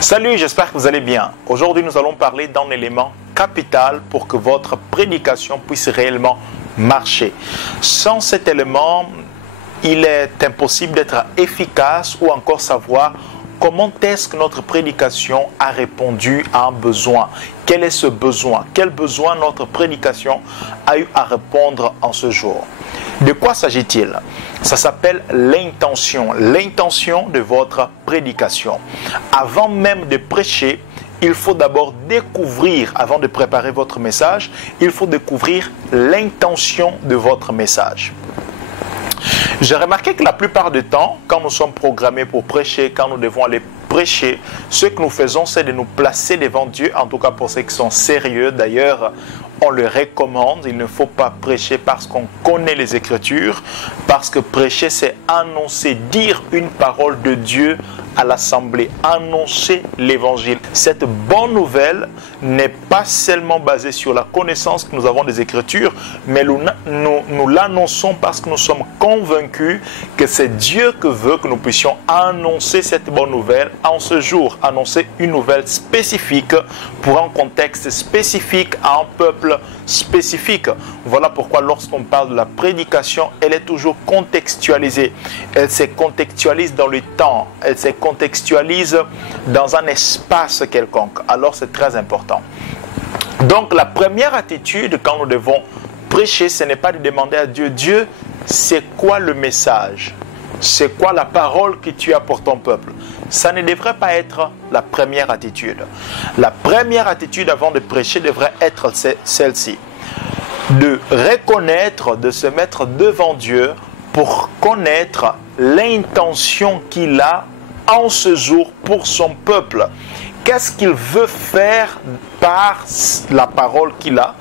Salut, j'espère que vous allez bien. Aujourd'hui, nous allons parler d'un élément capital pour que votre prédication puisse réellement marcher. Sans cet élément, il est impossible d'être efficace ou encore savoir comment est-ce que notre prédication a répondu à un besoin. Quel est ce besoin? Quel besoin notre prédication a eu à répondre en ce jour? De quoi s'agit-il? Ça s'appelle l'intention de votre prédication. Avant même de prêcher, il faut d'abord découvrir, avant de préparer votre message, il faut découvrir l'intention de votre message. J'ai remarqué que la plupart du temps, quand nous sommes programmés pour prêcher, quand nous devons aller prêcher, ce que nous faisons, c'est de nous placer devant Dieu, en tout cas pour ceux qui sont sérieux. D'ailleurs, on le recommande, il ne faut pas prêcher parce qu'on connaît les Écritures, parce que prêcher, c'est annoncer, dire une parole de Dieu à l'assemblée, annoncer l'évangile. Cette bonne nouvelle n'est pas seulement basée sur la connaissance que nous avons des Écritures, mais nous l'annonçons parce que nous sommes convaincus que c'est Dieu qui veut que nous puissions annoncer cette bonne nouvelle en ce jour, annoncer une nouvelle spécifique pour un contexte spécifique à un peuple spécifique. Voilà pourquoi lorsqu'on parle de la prédication, elle est toujours contextualisée. Elle se contextualise dans le temps, elle se contextualise dans un espace quelconque. Alors c'est très important. Donc la première attitude quand nous devons prêcher, ce n'est pas de demander à Dieu, Dieu, c'est quoi le message? C'est quoi la parole que tu as pour ton peuple? Ça ne devrait pas être la première attitude. La première attitude avant de prêcher devrait être celle-ci. De reconnaître, de se mettre devant Dieu pour connaître l'intention qu'il a en ce jour pour son peuple. Qu'est-ce qu'il veut faire par la parole qu'il a?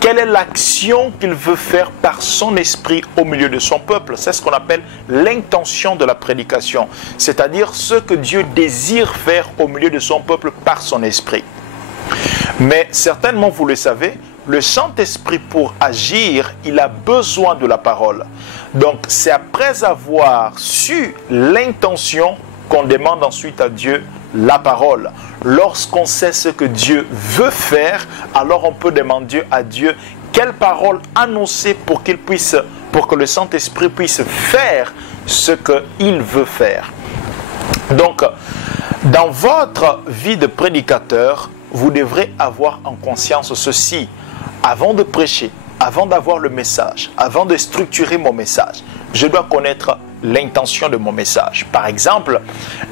Quelle est l'action qu'il veut faire par son esprit au milieu de son peuple? C'est ce qu'on appelle l'intention de la prédication, c'est-à-dire ce que Dieu désire faire au milieu de son peuple par son esprit. Mais certainement, vous le savez, le Saint-Esprit pour agir, il a besoin de la parole. Donc, c'est après avoir su l'intention qu'on demande ensuite à Dieu la parole. Lorsqu'on sait ce que Dieu veut faire, alors on peut demander à Dieu quelle parole annoncer pour que le Saint-Esprit puisse faire ce qu'il veut faire. Donc, dans votre vie de prédicateur, vous devrez avoir en conscience ceci. Avant de prêcher, avant d'avoir le message, avant de structurer mon message, je dois connaître l'intention de mon message. Par exemple,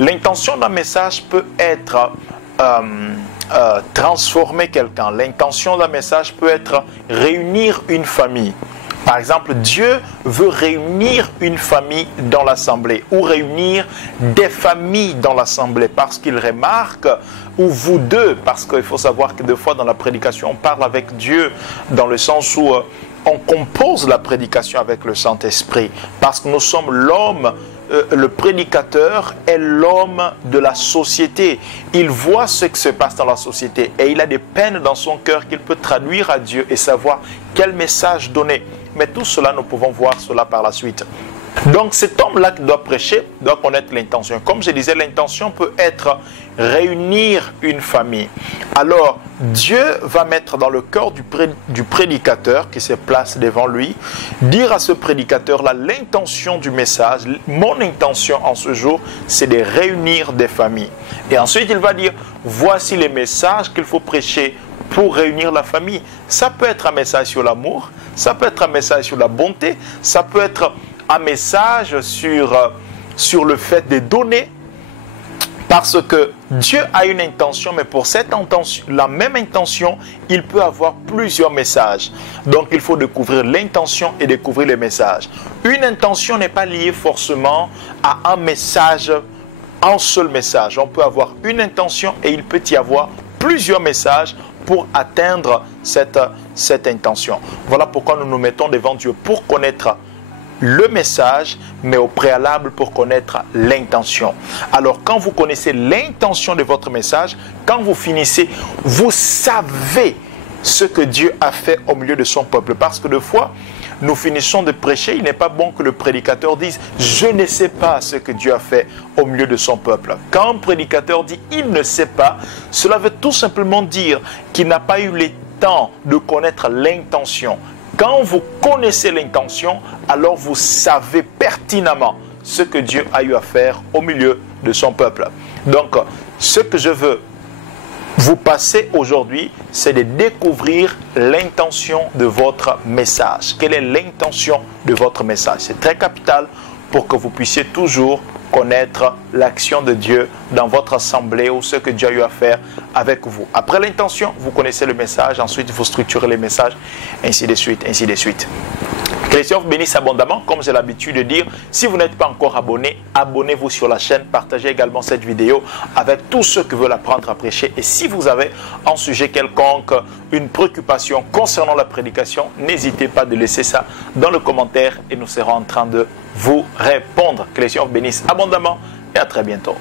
l'intention d'un message peut être transformer quelqu'un. L'intention d'un message peut être réunir une famille. Par exemple, Dieu veut réunir une famille dans l'assemblée ou réunir des familles dans l'assemblée parce qu'il remarque, ou vous deux, parce qu'il faut savoir que des fois dans la prédication, on parle avec Dieu dans le sens où on compose la prédication avec le Saint-Esprit parce que nous sommes l'homme, le prédicateur est l'homme de la société. Il voit ce qui se passe dans la société et il a des peines dans son cœur qu'il peut traduire à Dieu et savoir quel message donner. Mais tout cela, nous pouvons voir cela par la suite. Donc cet homme-là qui doit prêcher doit connaître l'intention. Comme je disais, l'intention peut être réunir une famille. Alors Dieu va mettre dans le cœur du prédicateur qui se place devant lui, dire à ce prédicateur-là l'intention du message. Mon intention en ce jour, c'est de réunir des familles. Et ensuite il va dire, voici les messages qu'il faut prêcher pour réunir la famille. Ça peut être un message sur l'amour, ça peut être un message sur la bonté, ça peut être un message sur le fait de donner, parce que Dieu a une intention, mais pour cette intention, la même intention, il peut avoir plusieurs messages. Donc il faut découvrir l'intention et découvrir les messages. Une intention n'est pas liée forcément à un message, un seul message. On peut avoir une intention et il peut y avoir plusieurs messages pour atteindre cette intention. Voilà pourquoi nous nous mettons devant Dieu pour connaître le message, mais au préalable pour connaître l'intention. Alors, quand vous connaissez l'intention de votre message, quand vous finissez, vous savez ce que Dieu a fait au milieu de son peuple. Parce que des fois, nous finissons de prêcher, il n'est pas bon que le prédicateur dise « Je ne sais pas ce que Dieu a fait au milieu de son peuple ». Quand un prédicateur dit « Il ne sait pas », cela veut tout simplement dire qu'il n'a pas eu le temps de connaître l'intention. Quand vous connaissez l'intention, alors vous savez pertinemment ce que Dieu a eu à faire au milieu de son peuple. Donc, ce que je veux vous passer aujourd'hui, c'est de découvrir l'intention de votre message. Quelle est l'intention de votre message? C'est très capital pour que vous puissiez toujours connaître l'action de Dieu dans votre assemblée ou ce que Dieu a eu à faire avec vous. Après l'intention, vous connaissez le message, ensuite vous structurez les messages, ainsi de suite, ainsi de suite. Que le Seigneur vous bénisse abondamment, comme j'ai l'habitude de dire. Si vous n'êtes pas encore abonné, abonnez-vous sur la chaîne, partagez également cette vidéo avec tous ceux qui veulent apprendre à prêcher. Et si vous avez un sujet quelconque, une préoccupation concernant la prédication, n'hésitez pas de laisser ça dans le commentaire et nous serons en train de vous répondre. Que le Seigneur vous bénisse abondamment et à très bientôt.